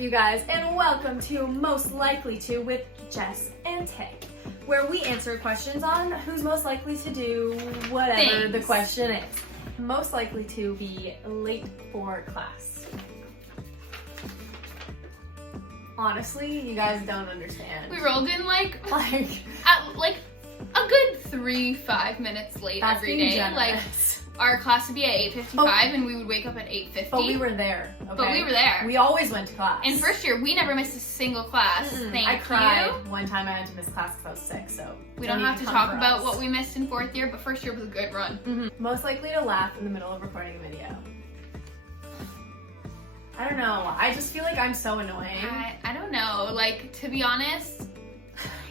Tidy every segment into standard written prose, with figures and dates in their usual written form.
you guys, and welcome to Most Likely To with Jess and Tay, where we answer questions on who's most likely to do whatever the question is. Most likely to be late for class. Honestly, you guys don't understand. We rolled in like Like a good 3-5 minutes late every day. Generous. Like our class would be at 8:55 and we would wake up at 8:50. But we were there. Okay? But we were there. We always went to class. In first year, we never missed a single class. I cried one time I had to miss class because I was sick, so we don't have to talk about what we missed in fourth year, but first year was a good run. Most likely to laugh in the middle of recording a video. I don't know. I just feel like I'm so annoying. I don't know. Like, to be honest,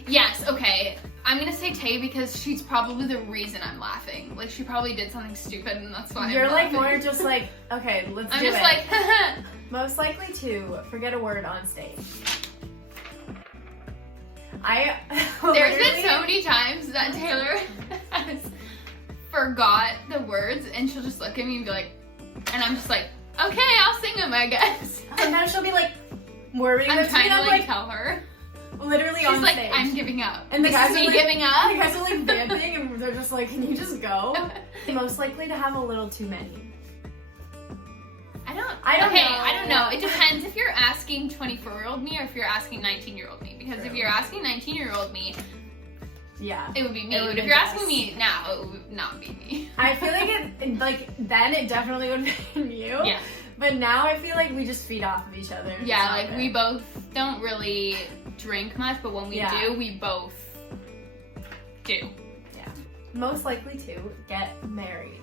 yes, okay. I'm gonna say Tay because she's probably the reason I'm laughing. Like, she probably did something stupid and that's why You're I'm like laughing. more just like, okay, let's I'm do it. just like, Most likely to forget a word on stage. There's been so many times that Taylor has forgot the words and she'll just look at me and be like, and I'm just like, okay, I'll sing them, I guess. And then she'll be like, worrying I'm trying to like tell her. Literally She's on like, stage. I'm giving up. And the guys are like, giving up. The guys are like vamping and they're just like, can you just go? Most likely to have a little too many. I don't know. I don't know. It depends if you're asking 24-year-old me or if you're asking 19-year-old me. Because if you're asking 19-year-old me, yeah, it would be me. But if you're asking me now, it would not be me. I feel like then it definitely would be you. Yeah. But now I feel like we just feed off of each other. Yeah, like we both don't really drink much, but when we do, we both do. Yeah. Most likely to get married.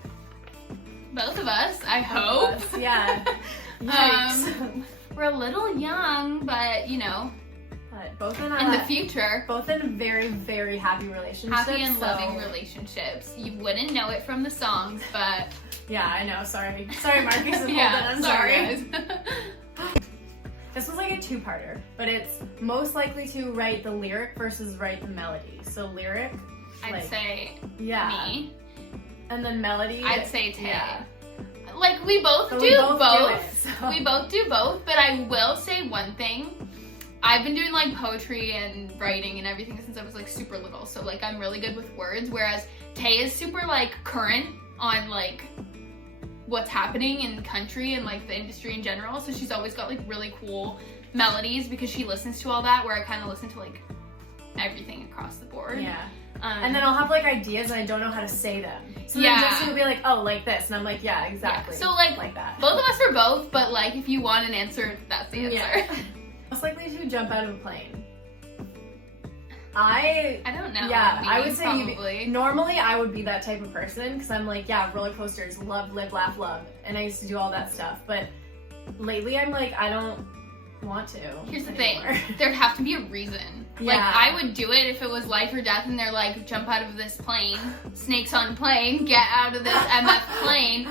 Both of us, I hope. Yeah. Yikes. We're a little young, but you know. But both in the future. Both in very, very happy relationships. Happy and loving relationships. You wouldn't know it from the songs, but. Yeah, I know. Sorry. Sorry, Marcus. I'm sorry, guys. This was like a two-parter, but it's most likely to write the lyric versus write the melody. So lyric, I'd say me. And then melody, I'd say Tay. Yeah. Like we both do both. We both do both, but I will say one thing. I've been doing like poetry and writing and everything since I was like super little. So like I'm really good with words, whereas Tay is super like current on like what's happening in the country and like the industry in general. So she's always got like really cool melodies because she listens to all that, where I kind of listen to like everything across the board. Yeah. And then I'll have like ideas and I don't know how to say them. So then Jessica will be like, oh, like this. And I'm like, yeah, exactly. Yeah. So like that. Both of us are both, but like if you want an answer, that's the answer. Yeah. Most likely to jump out of a plane. I don't know. Yeah, I would say probably. Normally I would be that type of person because I'm like, yeah, roller coasters, love, live, laugh, love. And I used to do all that stuff. But lately I'm like, I don't want to. Here's the thing. There'd have to be a reason. Yeah. Like, I would do it if it was life or death and they're like, jump out of this plane, snakes on plane, get out of this MF plane.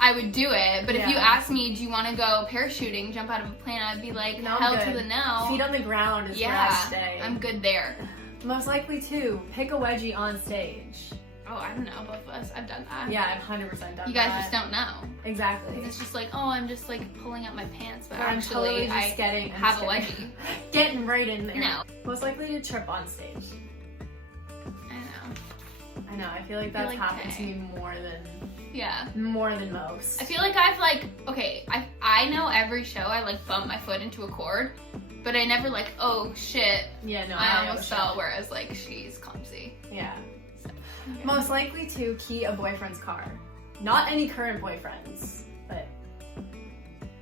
I would do it. But if you ask me, do you want to go parachuting, jump out of a plane, I'd be like, no, hell to the no. Feet on the ground is where I stay. I'm good there. Most likely to pick a wedgie on stage. Oh, I don't know, both of us. I've done that. Yeah, I've 100% done that. You guys just don't know. Exactly. It's just like, oh, I'm just like pulling up my pants, but I'm actually totally just have a wedgie. Getting right in there. No. Most likely to trip on stage. I know. I feel like that's happened to me more than most. I feel like I've like, okay, I know every show I like bump my foot into a chord, but I never like, oh shit. Yeah, no, I almost fell, whereas like she's clumsy. Yeah. So, okay. Most likely to key a boyfriend's car. Not any current boyfriends, but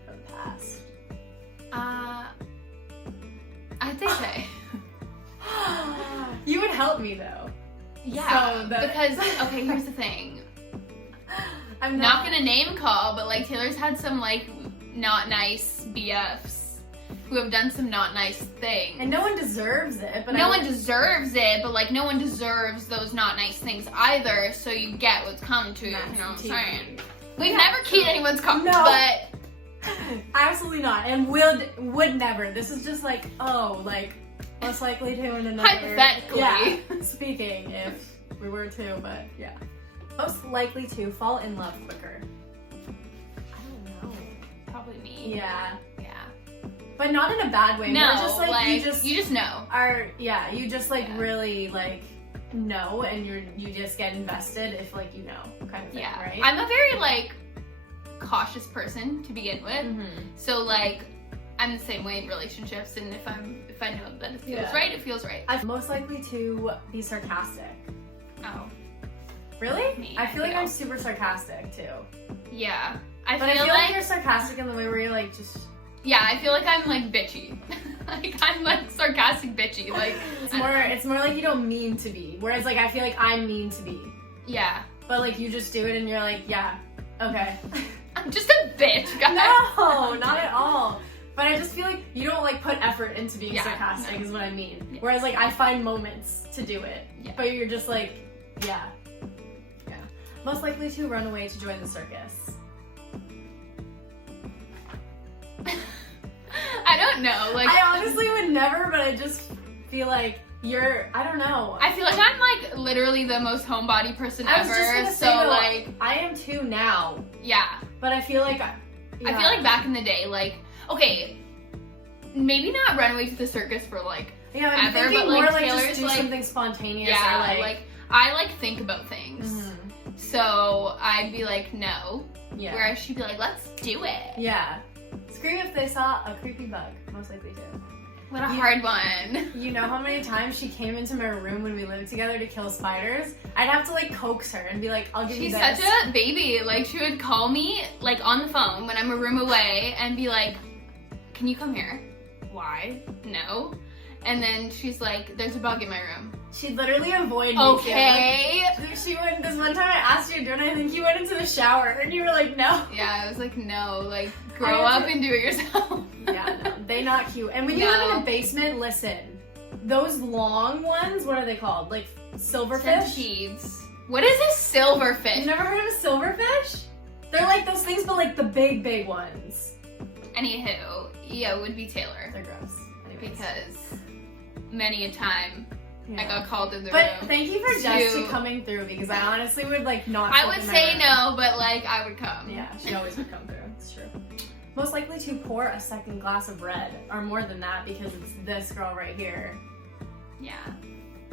from the past. I think Tay. You would help me though. Yeah, because, okay, here's the thing. I'm not gonna name call, but like Taylor's had some like not nice BFs who have done some not nice things. And no one deserves it, but no one deserves it, but like no one deserves those not nice things either, so you get what's coming to you, you know what I'm saying? We've never keyed anyone's car, but absolutely not, and would never. This is just like, oh, like most likely to in another. Hypothetically. Yeah, speaking if we were to, but yeah. Most likely to fall in love quicker. I don't know. Probably me. Yeah. But not in a bad way. No, More just like you just know. You just like really like know, and you just get invested if like you know kind of thing, right? I'm a very like cautious person to begin with, so like I'm the same way in relationships, and if I know that it feels right, it feels right. I'm most likely to be sarcastic. Oh, really? Me, I feel like I'm super sarcastic too. Yeah, I feel like you're sarcastic in the way where you're like just. Yeah, I feel like I'm like bitchy. Like I'm like sarcastic bitchy. Like it's more like you don't mean to be. Whereas like I feel like I mean to be. Yeah. But like you just do it and you're like, yeah, okay. I'm just a bitch, guys. No, not at all. But I just feel like you don't like put effort into being sarcastic is what I mean. Yeah. Whereas like I find moments to do it. Yeah. But you're just like, yeah. Yeah. Most likely to run away to join the circus. I don't know. Like I honestly would never, but I just feel like I don't know. I feel like I'm like literally the most homebody person ever. Like I am too now. Yeah. But I feel like I feel like back in the day, like okay, maybe not run away to the circus for like I'm ever, thinking but more like like Taylor's just do like something spontaneous. Yeah, or like I like think about things. So I'd be like no. Yeah. Whereas she'd be like, let's do it. Yeah. Scream if they saw a creepy bug, most likely to. What a hard one. You know how many times she came into my room when we lived together to kill spiders? I'd have to like coax her and be like, I'll give you this. She's such a baby. Like she would call me like on the phone when I'm a room away and be like, can you come here? Why? No. And then she's like, there's a bug in my room. She'd literally avoid me. Okay. She went, this one time I asked you, I think you went into the shower and you were like, no. Yeah, I was like, no, like grow up and do it yourself. Yeah, no, they not cute. And when you live in a basement, listen, those long ones, what are they called? Like silverfish? Centipedes. What is a silverfish? You've never heard of a silverfish? They're like those things, but like the big ones. Anywho, yeah, it would be Taylor. They're gross. Anyways. Because many a time I got called in the room. But thank you for Jess coming through, because I honestly would like not. I would say no, but like I would come. Yeah, she always would come through. It's true. Most likely to pour a second glass of red, or more than that, because it's this girl right here. Yeah.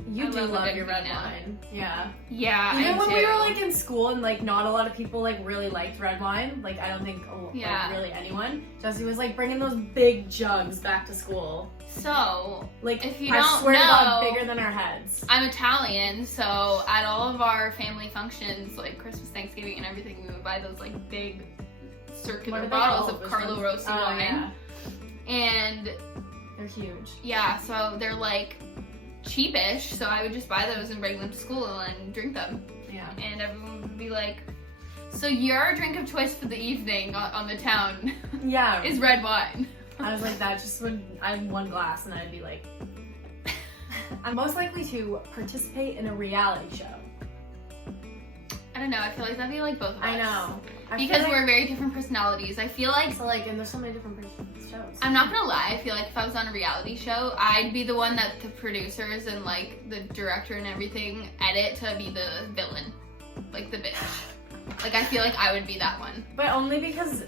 You do love your red wine. Yeah. Yeah, Even when we were like in school and like not a lot of people like really liked red wine, like I don't think like, really anyone. Jessie was like bringing those big jugs back to school. So, like if you don't I swear know, to God, bigger than our heads. I'm Italian, so at all of our family functions, like Christmas, Thanksgiving, and everything, we would buy those like big circular bottles of Carlo Rossi wine. Yeah. And they're huge. Yeah, so they're like cheapish, so I would just buy those and bring them to school and drink them. Yeah. And everyone would be like, so your drink of choice for the evening on the town is red wine. I was like, that just would, I had one glass and I'd be like, I'm most likely to participate in a reality show. I don't know, I feel like that'd be like both of us. I know. Because we're very different personalities. I feel like... So like, and there's so many different shows. I'm not gonna lie, I feel like if I was on a reality show, I'd be the one that the producers and like the director and everything edit to be the villain. Like the bitch. Like I feel like I would be that one. But only because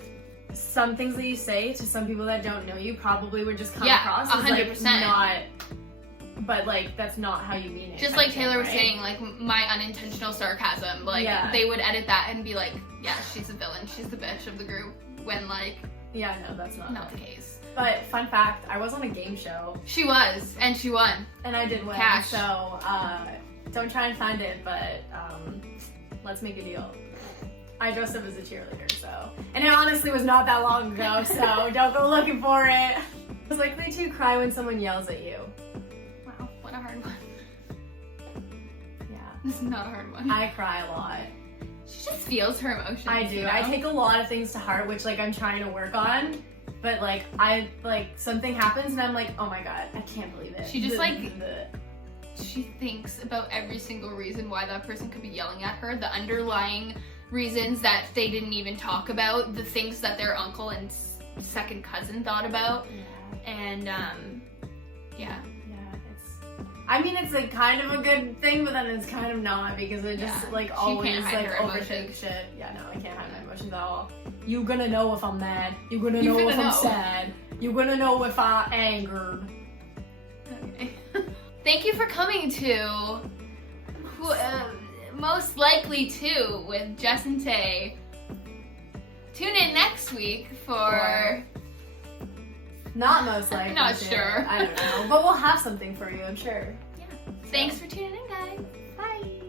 some things that you say to some people that don't know you probably would just come across as 100%. Like not... But like that's not how you mean it. Just like Taylor was saying, like my unintentional sarcasm, like they would edit that and be like, yeah, she's a villain, she's the bitch of the group, when like no, that's not the case. But fun fact, I was on a game show. She was, and she won. And I did win. Cash. So don't try and find it, but let's make a deal. I dressed up as a cheerleader, so, and it honestly was not that long ago, so don't go looking for it. I was likely to cry when someone yells at you. What a hard one. Yeah. This is not a hard one. I cry a lot. She just feels her emotions. I do. You know? I take a lot of things to heart, which like I'm trying to work on. But like something happens and I'm like, oh my god, I can't believe it. She just she thinks about every single reason why that person could be yelling at her, the underlying reasons that they didn't even talk about, the things that their uncle and second cousin thought about. Yeah. And I mean, it's like kind of a good thing, but then it's kind of not, because it just like always like overthink shit. Yeah, no, I can't hide my emotions at all. You gonna know if I'm mad. You gonna know if I'm sad. You're gonna know if I angered. Okay. Thank you for coming to Most Likely To with Jess and Tay. Tune in next week for... Not most likely. I'm not to. sure. I don't know. But we'll have something for you, I'm sure. Yeah. Thanks for tuning in, guys. Bye.